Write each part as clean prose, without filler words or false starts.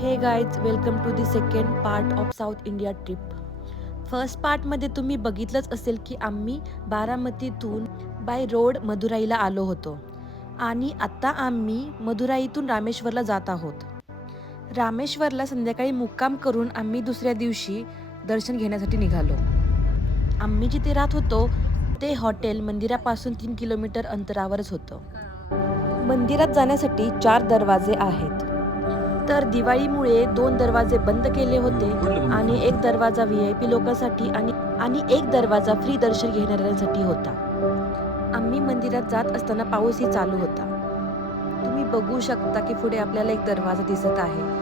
हे guys, welcome to the second part of South India trip. First पार्टमध्ये तुम्ही बघितलंच असेल की आम्ही बारामतीतून बाय रोड मदुराईला आलो होतो आणि आता आम्ही मदुराईतून रामेश्वरला जात आहोत. रामेश्वरला संध्याकाळी मुक्काम करून आम्ही दुसऱ्या दिवशी दर्शन घेण्यासाठी निघालो. आम्ही जिथे राहत होतो ते हॉटेल मंदिरापासून 3 किलोमीटर अंतरावरच होतं. मंदिरात जाण्यासाठी 4 दरवाजे आहेत. तर दिवाळीमुळे 2 दरवाजे बंद केले होते आणि एक दरवाजा VIP लोकांसाठी आणि एक दरवाजा फ्री दर्शन घेणाऱ्यांसाठी होता. आम्ही मंदिरात जात असताना पाऊसही चालू होता. तुम्ही बघू शकता की पुढे आपल्याला एक दरवाजा दिसत आहे.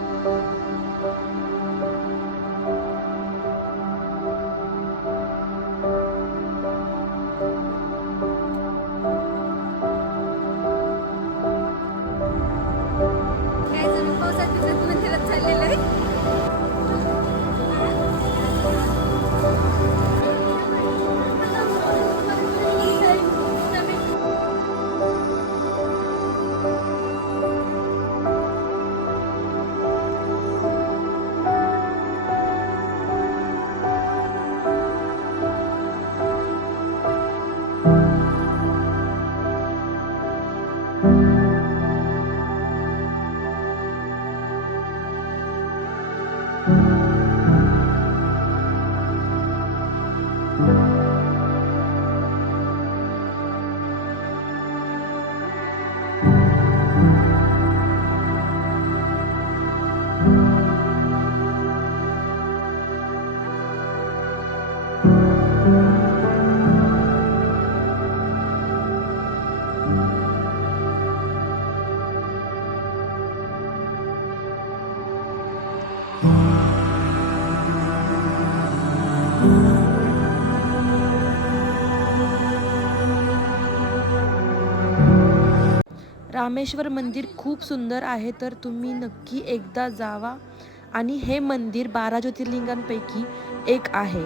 रामेश्वर मंदिर खूप सुंदर आहे, तर तुम्ही नक्की एकदा जावा. आणि हे मंदिर 12 ज्योतिर्लिंगांपैकी एक आहे.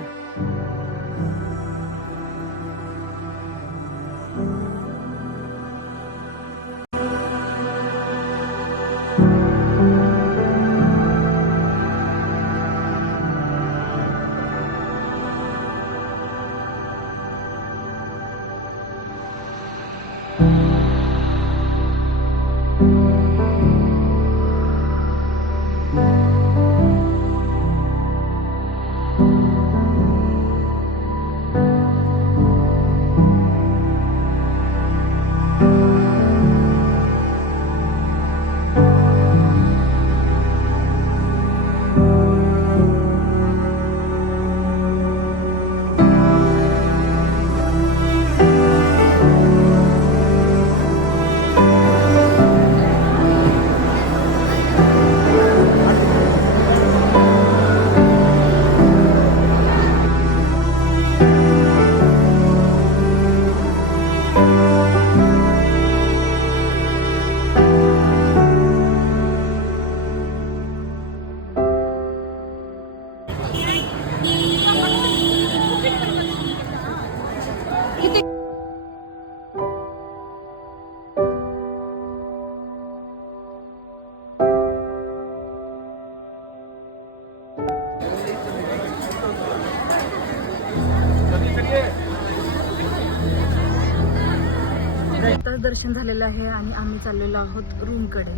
आताच दर्शन झालेलं आहे आणि आम्ही चाललेलो आहोत रूमकडे.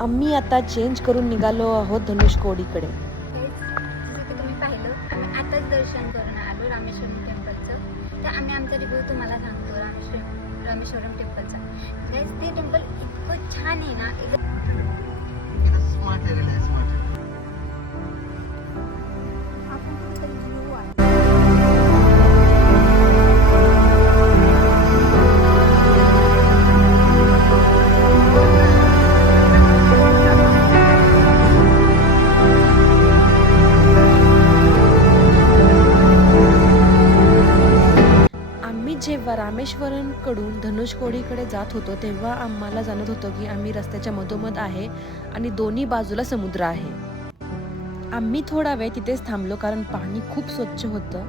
आम्ही आता चेंज करून निघालो आहोत धनुषकोडीकडे. तुम्ही पाहिलं आम्ही आताच दर्शन करून आलो रामेश्वरम टेम्पलचं. तर आम्ही आमचा रिव्ह्यू तुम्हाला सांगतो रामेश्वरम टेम्पलचा. ते टेम्पल इतकं छान आहे ना. जेव्हा रामेश्वरमकडून धनुषकोडीकडे जात होतो तेव्हा आम्हाला जाणवत होतं की आम्ही रस्त्याच्या मधोमध आहे आणि दोन्ही बाजूला समुद्र आहे. आम्ही थोडा वेळ तिथेच थांबलो कारण पाणी खूप स्वच्छ होतं.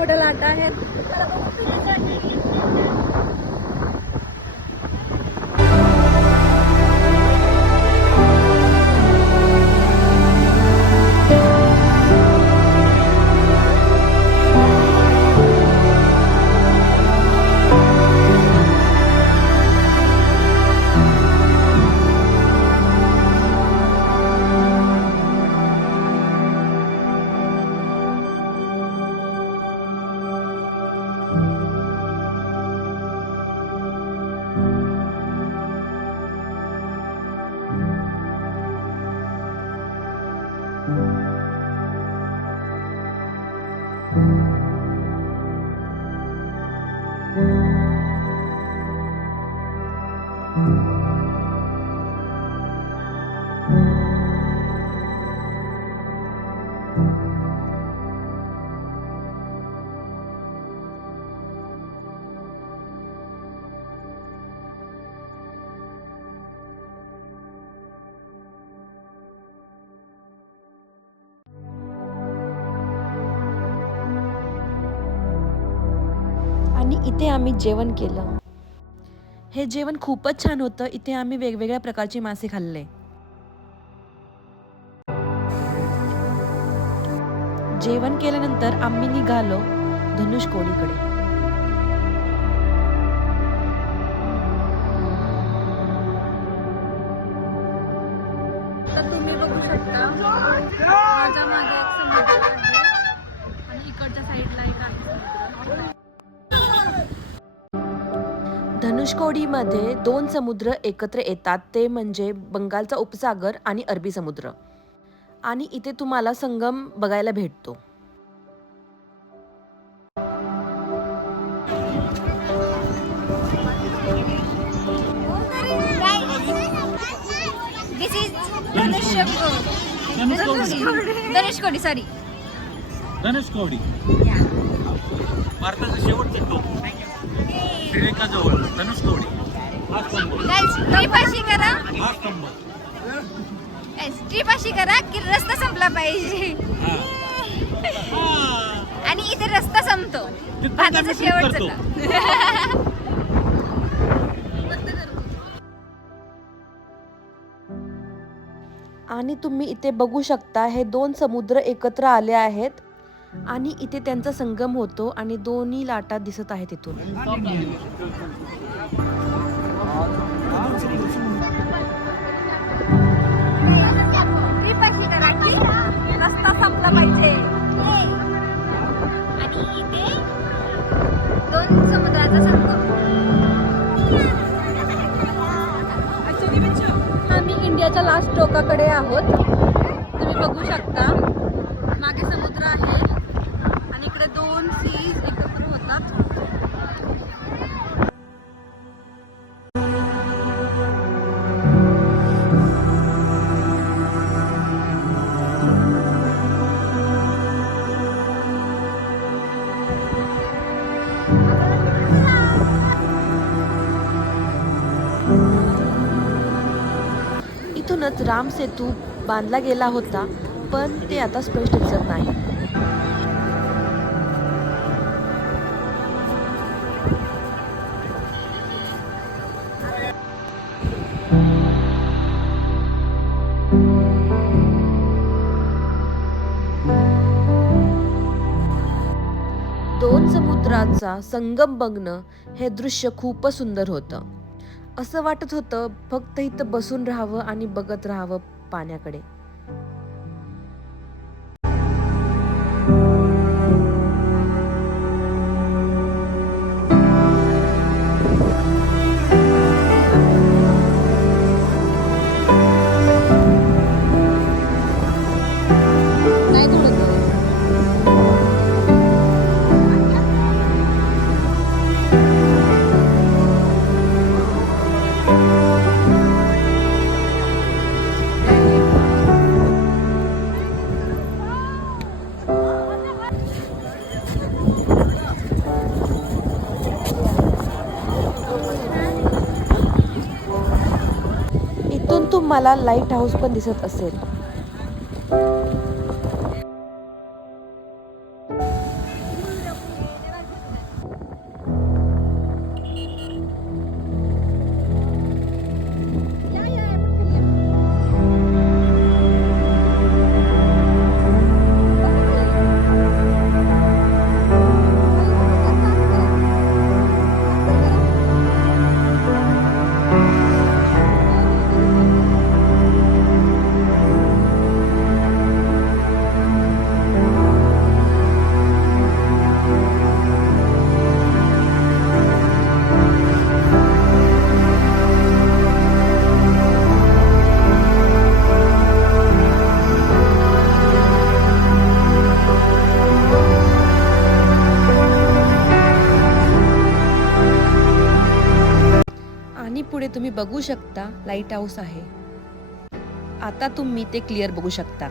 मोठ्या लाटा आहेत. आणि इथे आम्ही जेवण केलं. हे जेवण खूपच छान होतं. इथे आम्ही वेगवेगळ्या प्रकारचे मासे खाल्ले. जेवण केल्यानंतर आम्ही निघालो धनुषकोडीकडे. तर तुम्ही बघू शकता माझ्या मागे एक समुद्र आहे आणि इकडच्या साईडला एक आहे समुद्र. धनुषकोडीमध्ये 2 समुद्र एकत्र येतात, ते म्हणजे बंगालचा उपसागर आणि अरबी समुद्र. आणि इथे तुम्हाला संगम बघायला भेटतो. This is Dhanushkodi sorry Dhanushkodi भारताचं शेवटचं टोक श्रीलंकाजवळ धनुषकोडी हा स्तंभ ट्रिप अशी करा हा स्तंभ ट्रिप अशी करा की रस्ता संपला पाहिजे आणि इथे रस्ता संपतो भारताचं शेवटचं टोक. आणि तुम्ही इथे बघू शकता हे 2 समुद्र एकत्र आले आहेत आणि इथे त्यांचा संगम होतो आणि दोन्ही लाटा दिसत आहेत इथून. ट्रिप अशी करा की रस्ता संपला पाहिजे आणि इथे 2 समुद्राचा संगम. आम्ही इंडियाच्या लास्ट टोकाकडे आहोत. तुम्ही बघू शकता मागे समुद्र आहे आणि इकडे 2 सीज एकत्र होतात. इथूनच राम सेतू बांधला गेला होता, पण ते आता स्पष्ट दिसत नाही. दोन समुद्राचा संगम बघणं हे दृश्य खूपच सुंदर होतं. असं वाटत होतं फक्त इथं बसून राहावं आणि बघत राहावं पाण्याकडे. इथून तुम्हाला लाईट हाऊस पण दिसत असेल. पुढे तुम्ही बघू शकता लाईट हाऊस आहे. आता तुम्ही ते क्लिअर बघू शकता.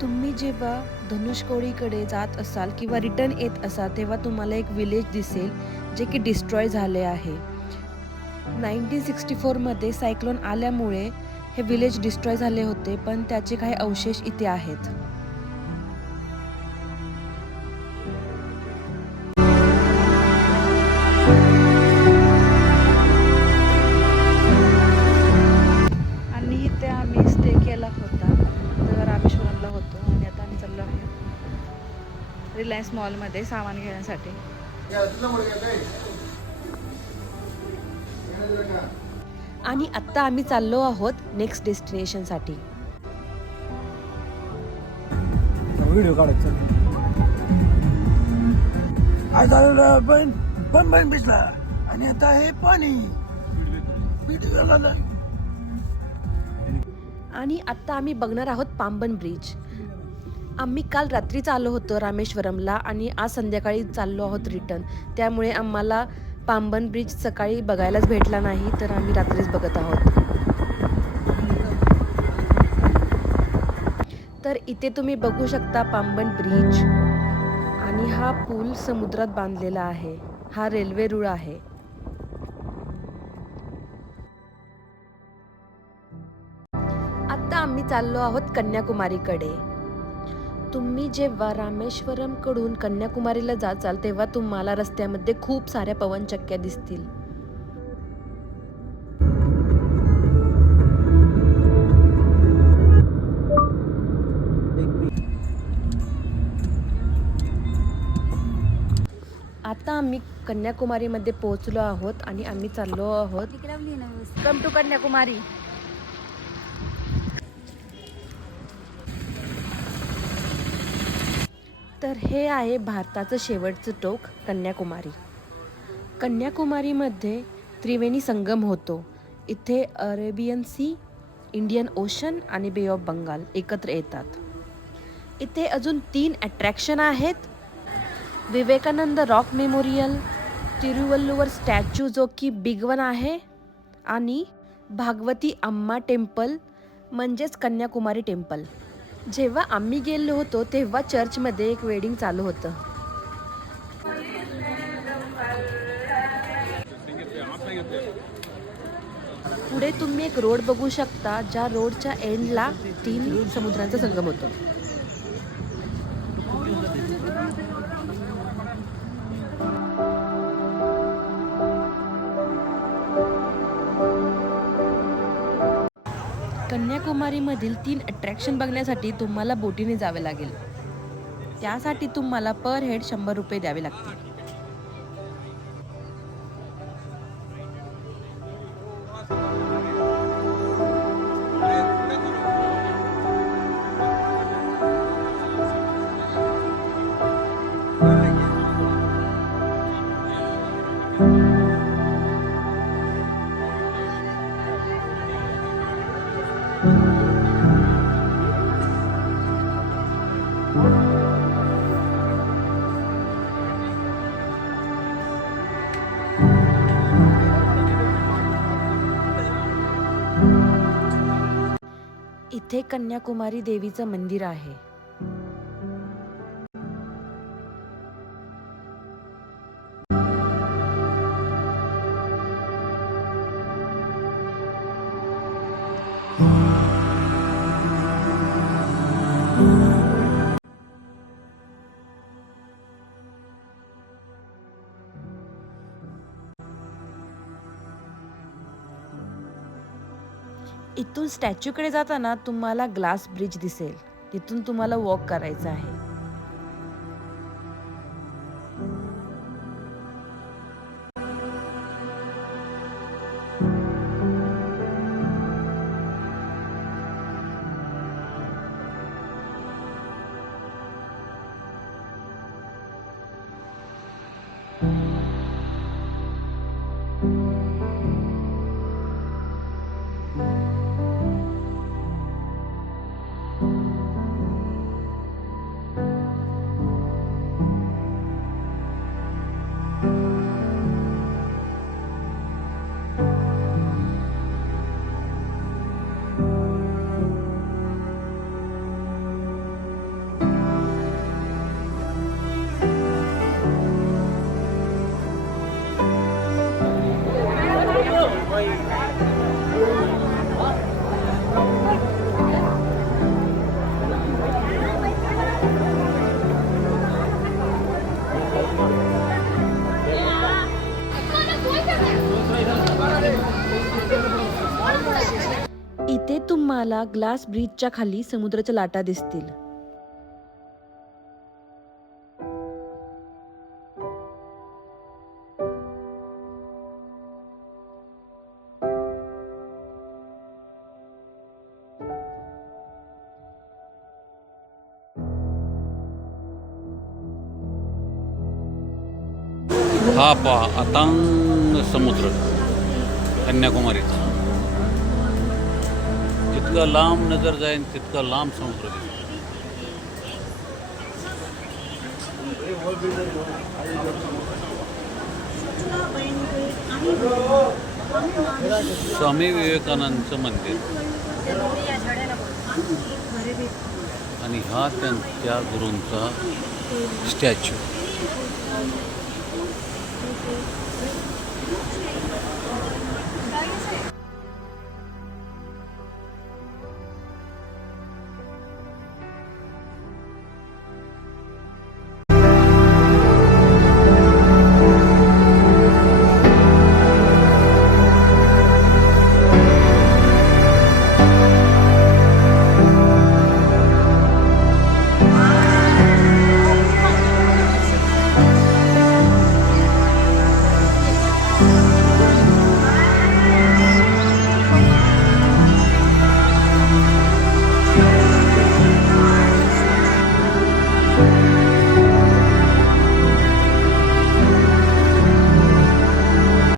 तुम्ही जेव्हा धनुषकोडीकडे जात असाल किंवा रिटर्न येत असाल तेव्हा तुम्हाला एक विलेज दिसेल जे की डिस्ट्रॉय झाले आहे. 1964 मध्ये सायक्लोन आल्यामुळे हे विलेज डिस्ट्रॉय झाले होते, पण त्याचे काही अवशेष इथे आहेत. आणि इथे आम्ही स्टे केला होता, तर रामेश्वरमला होतो आणि आता आम्ही चाललो आहे रिलायन्स मॉलमध्ये सामान घेण्यासाठी. आणि आत्ता आम्ही चाललो आहोत नेक्स्ट डेस्टिनेशनसाठी. व्हिडिओ काढत आज आलेलं पण भिजला आणि आता हे पाणी आणि आत्ता आम्ही बघणार आहोत पांबन ब्रिज. आम्ही काल रात्रीच आलो होतो रामेश्वरमला आणि आज संध्याकाळी चाललो आहोत रिटर्न. त्यामुळे आम्हाला पांबन ब्रिज सकाळी बघायलाच भेटला नाही, तर आम्ही रात्रीच बघत आहोत. तर इथे तुम्ही बघू शकता पांबन ब्रिज आणि हा पूल समुद्रात बांधलेला आहे. हा रेल्वे रूळ आहे. आता आम्ही चाललो आहोत कन्याकुमारीकडे. तुम्ही जेव्हा रामेश्वरम कडून कन्याकुमारीला जाचाल तेव्हा तुम्हाला रस्त्यामध्ये खूप साऱ्या पवनचक्क्या दिसतील. आता आम्ही कन्याकुमारीमध्ये पोहोचलो आहोत आणि आम्ही चाललो आहोत कम टू कन्याकुमारी. तर हे आहे भारताचं शेवटचं टोक कन्याकुमारी. कन्याकुमारीमध्ये त्रिवेणी संगम होतो. इथे अरेबियन सी, इंडियन ओशन आणि बे ऑफ बंगाल एकत्र येतात. इथे अजून 3 अट्रॅक्शन आहेत. Vivekananda Rock Memorial, Thiruvalluvar statue जो की बिग वन आहे, आणि भागवती अम्मा टेम्पल म्हणजेच कन्याकुमारी टेम्पल. जेव्हा आम्ही गेलो होतो तेव्हा चर्चमध्ये एक वेडिंग चालू होतं. पुढे तुम्ही एक रोड बघू शकता, ज्या रोडच्या एंडला 3 समुद्रांचा संगम होतो. कन्याकुमारीमधील 3 अट्रॅक्शन बघण्यासाठी तुम्हाला बोटीने जावे लागेल. त्यासाठी तुम्हाला पर हेड 100 रुपये द्यावे लागतील. इथे कन्याकुमारी देवीचं मंदिर आहे. इथून स्टॅच्यूकडे जाताना तुम्हाला ग्लास ब्रिज दिसेल. तिथून तुम्हाला वॉक करायचं आहे. तुम्हाला ग्लास ब्रिजच्या खाली समुद्राच्या लाटा दिसतील. हा पहा अतांग समुद्र कन्याकुमारीचा. जितका लांब नजर जाईल तितका लांब समुद्र दिसेल. स्वामी विवेकानंदचं मंदिर आणि हा त्यांच्या गुरूंचा स्टॅच्यू.